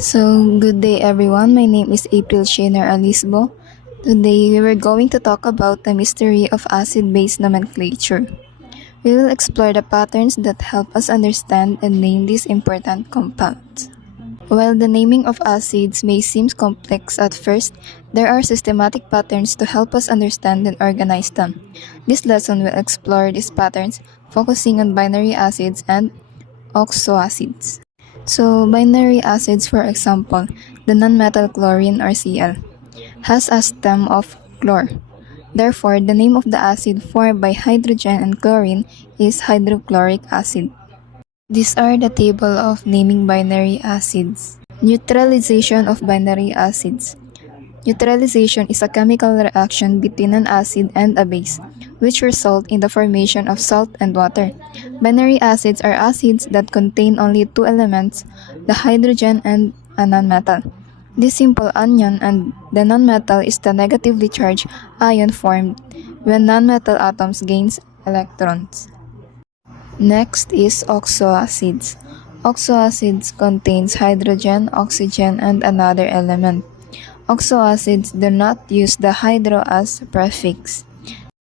Good day everyone. My name is April Shaner Alisbo. Today, we were going to talk about the mystery of acid-base nomenclature. We will explore the patterns that help us understand and name these important compounds. While the naming of acids may seem complex at first, there are systematic patterns to help us understand and organize them. This lesson will explore these patterns, focusing on binary acids and oxoacids. Binary acids, for example, the nonmetal chlorine or Cl, has a stem of chlor. Therefore, the name of the acid formed by hydrogen and chlorine is hydrochloric acid. These are the table of naming binary acids. Neutralization of binary acids. Neutralization is a chemical reaction between an acid and a base, which result in the formation of salt and water. Binary acids are acids that contain only two elements, the hydrogen and a nonmetal. This simple anion and the nonmetal is the negatively charged ion formed when nonmetal atoms gains electrons. Next is oxoacids. Oxoacids contains hydrogen, oxygen, and another element. Oxoacids do not use the hydro as prefix.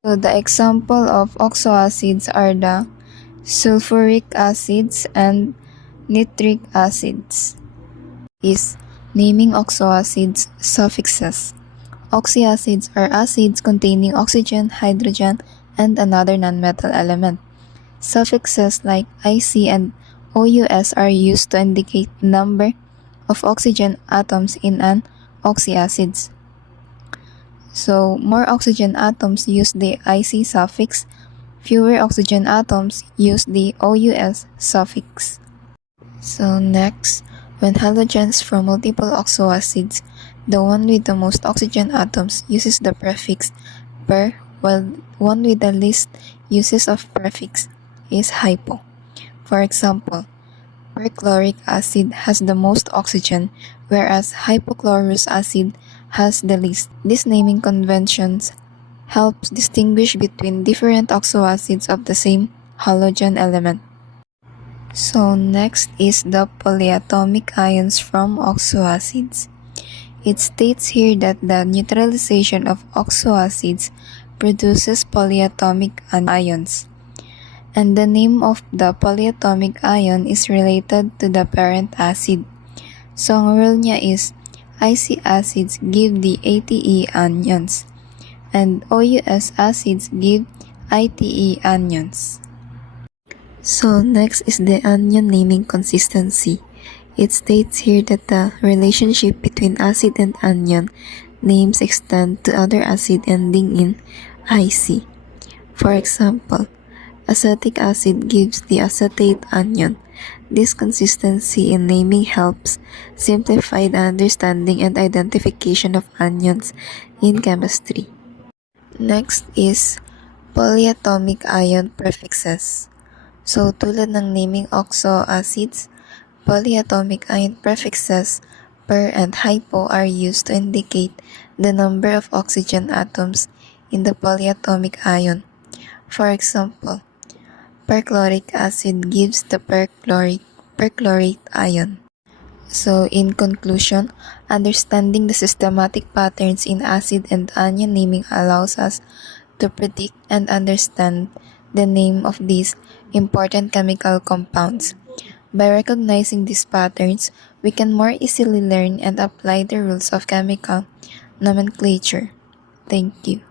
The example of oxoacids are the sulfuric acids and nitric acids. Naming oxoacids suffixes. Oxyacids are acids containing oxygen, hydrogen, and another nonmetal element. Suffixes like IC and OUS are used to indicate the number of oxygen atoms in an oxyacids. More oxygen atoms use the IC suffix, fewer oxygen atoms use the OUS suffix. Next, when halogens from multiple oxoacids, the one with the most oxygen atoms uses the prefix per, while one with the least uses of prefix is hypo. For example, perchloric acid has the most oxygen, whereas hypochlorous acid has the least. These naming conventions helps distinguish between different oxoacids of the same halogen element. Next is the polyatomic ions from oxoacids. It states here that the neutralization of oxoacids produces polyatomic ions, and the name of the polyatomic ion is related to the parent acid. Ang rule niya is IC acids give the ATE anions, and OUS acids give ITE anions. Next is the anion naming consistency. It states here that the relationship between acid and anion names extend to other acid ending in IC. For example, acetic acid gives the acetate anion. This consistency in naming helps simplify the understanding and identification of anions in chemistry. Next is polyatomic ion prefixes. Tulad ng naming oxoacids, polyatomic ion prefixes per and hypo are used to indicate the number of oxygen atoms in the polyatomic ion. For example, perchloric acid gives the perchlorate ion. In conclusion, understanding the systematic patterns in acid and anion naming allows us to predict and understand the name of these important chemical compounds. By recognizing these patterns, we can more easily learn and apply the rules of chemical nomenclature. Thank you.